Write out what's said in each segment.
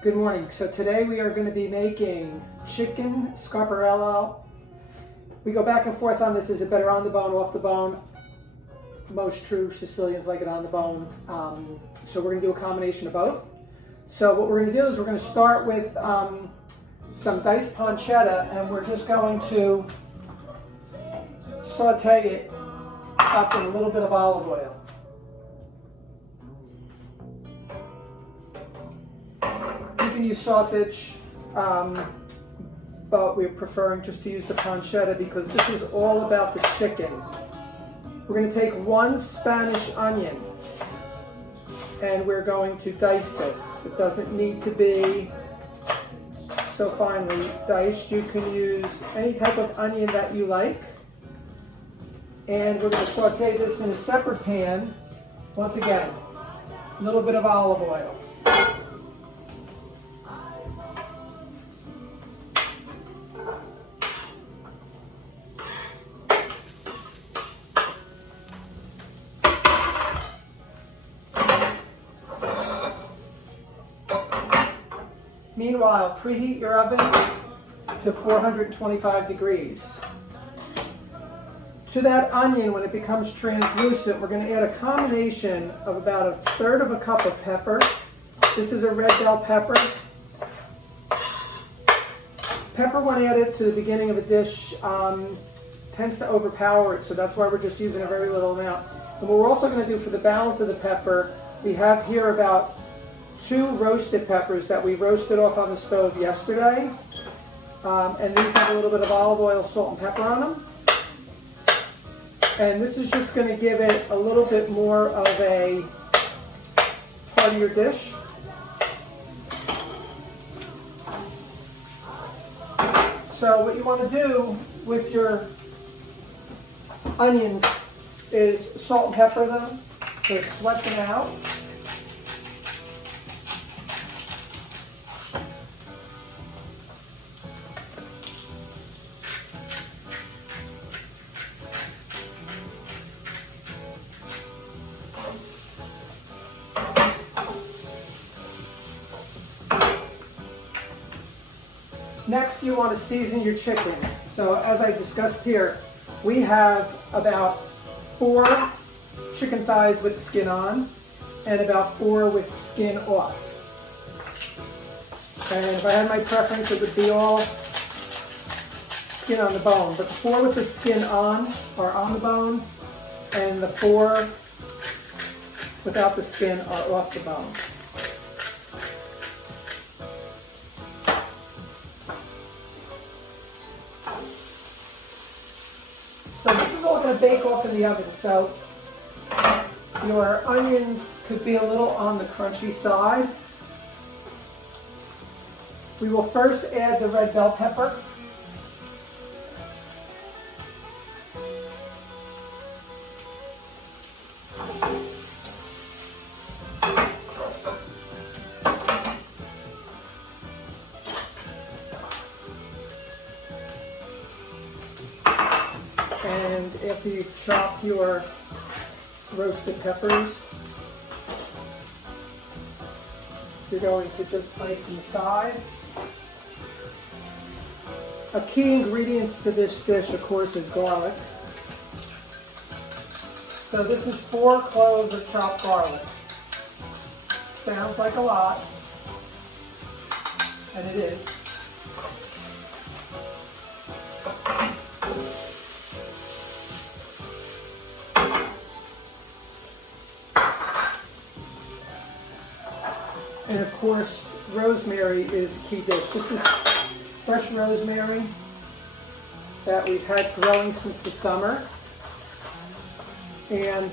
Good morning. So today we are going to be making chicken scarpariello. We go back and forth on this. Is it better on the bone, off the bone? Most true Sicilians like it on the bone. So we're going to do a combination of both. So what we're going to do is we're going to start with some diced pancetta, and we're just going to saute it up in a little bit of olive oil. You can use sausage, but we're preferring just to use the pancetta because this is all about the chicken. We're going to take one Spanish onion and we're going to dice this. It doesn't need to be so finely diced. You can use any type of onion that you like. And we're going to saute this in a separate pan. Once again, a little bit of olive oil. Meanwhile, preheat your oven to 425 degrees. To that onion, when it becomes translucent, we're going to add a combination of about 1/3 cup of pepper. This is a red bell pepper. Pepper, when added to the beginning of a dish, tends to overpower it, so that's why we're just using a very little amount. And what we're also going to do for the balance of the pepper, we have here about 2 roasted peppers that we roasted off on the stove yesterday. And these have a little bit of olive oil, salt, and pepper on them. And this is just going to give it a little bit more of a heartier dish. So what you want to do with your onions is salt and pepper them, just sweat them out. Next, you want to season your chicken. So as I discussed here, we have about 4 chicken thighs with skin on and about 4 with skin off. And if I had my preference, it would be all skin on the bone. But the 4 with the skin on are on the bone, and the 4 without the skin are off the bone. So this is all going to bake off in the oven. So your onions could be a little on the crunchy side. We will first add the red bell pepper. And after you chop your roasted peppers, you're going to just place them aside. A key ingredient to this dish, of course, is garlic. So this is 4 cloves of chopped garlic. Sounds like a lot, and it is. And of course, rosemary is a key dish. This is fresh rosemary that we've had growing since the summer. And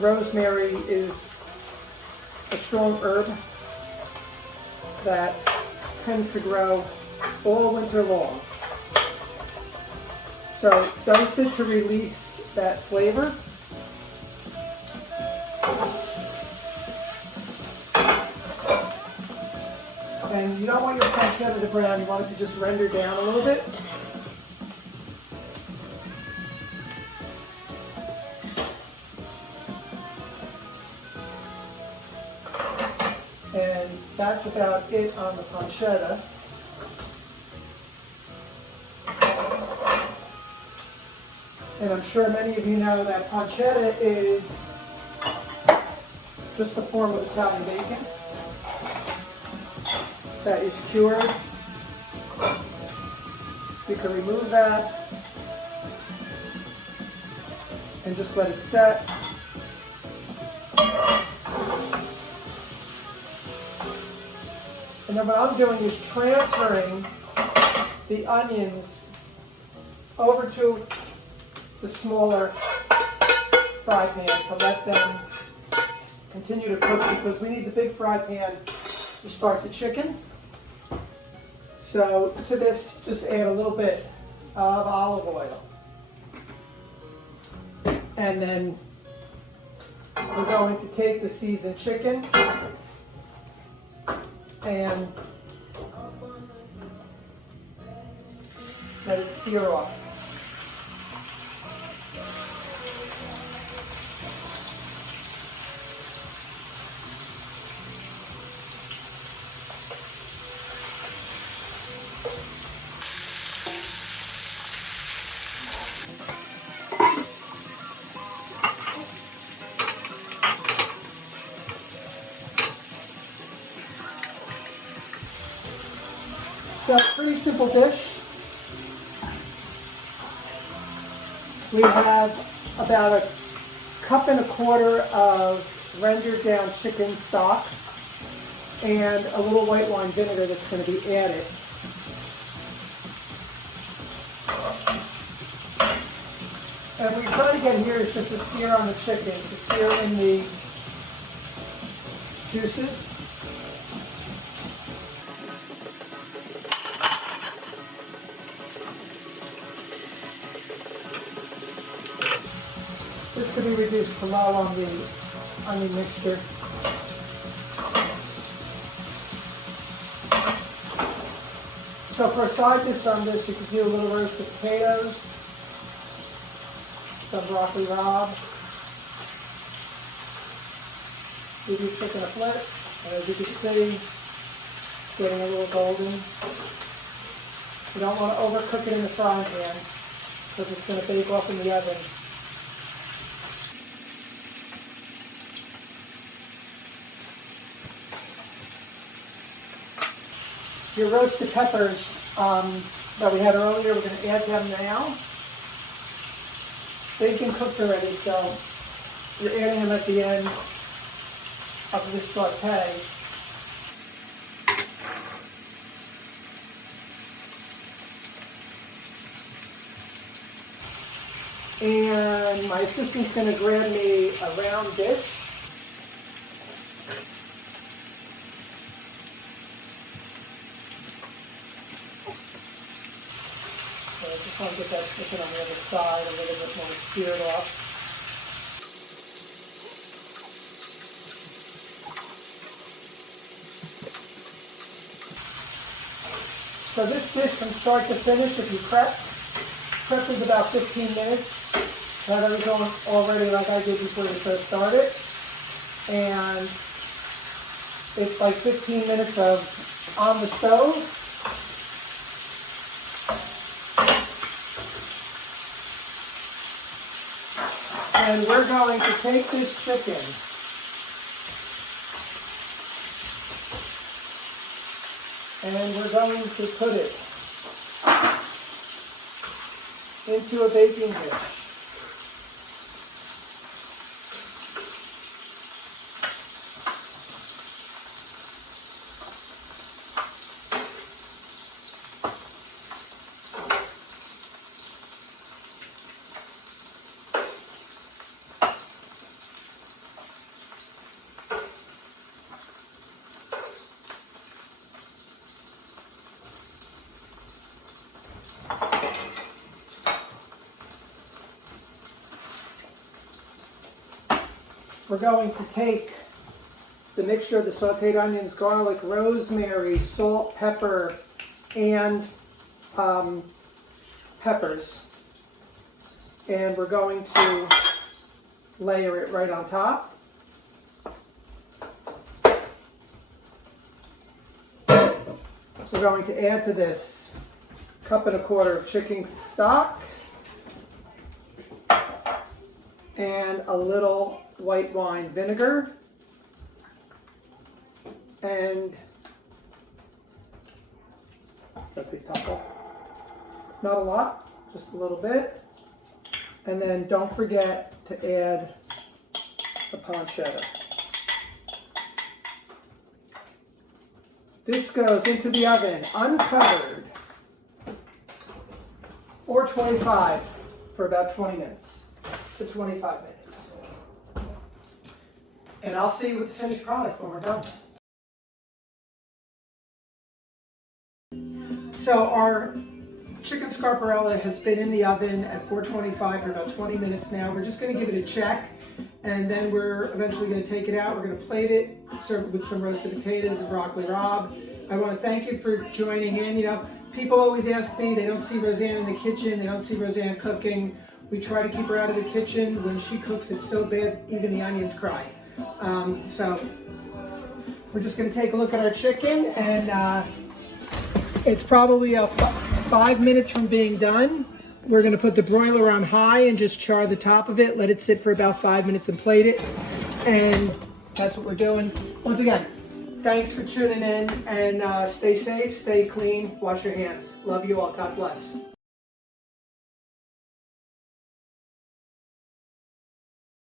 rosemary is a strong herb that tends to grow all winter long. So dice it to release that flavor. And you don't want your pancetta to brown, you want it to just render down a little bit. that's about it on the pancetta. And I'm sure many of you know that pancetta is just a form of Italian bacon that is cured. You can remove that and just let it set. And then what I'm doing is transferring the onions over to the smaller fry pan to let them continue to cook, because we need the big fry pan to start the chicken. So to this, just add a little bit of olive oil. And then we're going to take the seasoned chicken and let it sear off. So, pretty simple dish. We have about 1.25 cups of rendered down chicken stock and a little white wine vinegar that's going to be added. And what we're trying to get here is just a sear on the chicken, to sear in the juices. This could be reduced to low on the onion mixture. So for a side dish on this, you could do a little roasted potatoes, some broccoli rabe. Give your chicken a flip, and as you can see, it's getting a little golden. You don't want to overcook it in the frying pan, because it's going to bake off in the oven. Your roasted peppers that we had earlier, we're going to add them now. They've been cooked already, so you're adding them at the end of this saute. And my assistant's going to grab me a round dish. I just want to get that chicken on the other side a little bit more seared off. So this dish from start to finish, if you prep is about 15 minutes. Have everything already like I did before the show started. And it's like 15 minutes of on the stove. And we're going to take this chicken and we're going to put it into a baking dish. We're going to take the mixture of the sauteed onions, garlic, rosemary, salt, pepper, and peppers. And we're going to layer it right on top. We're going to add to this 1 1/4 cups of chicken stock and a little white wine vinegar and not a lot, just a little bit. And then don't forget to add the pancetta. This goes into the oven uncovered, 425 for about 20 minutes to 25 minutes. And I'll see you with the finished product when we're done. So our chicken scarpariello has been in the oven at 425 for about 20 minutes now. We're just going to give it a check, and then we're eventually going to take it out. We're going to plate it, serve it with some roasted potatoes and broccoli rabe. I want to thank you for joining in. You know, people always ask me, they don't see Roseanne in the kitchen, they don't see Roseanne cooking. We try to keep her out of the kitchen. When she cooks, it's so bad, even the onions cry. So we're just going to take a look at our chicken, and it's probably 5 minutes from being done. We're going to put the broiler on high and just char the top of it, let it sit for about 5 minutes and plate it. And that's what we're doing. Once again, thanks for tuning in, and stay safe, stay clean, wash your hands. Love you all. God bless.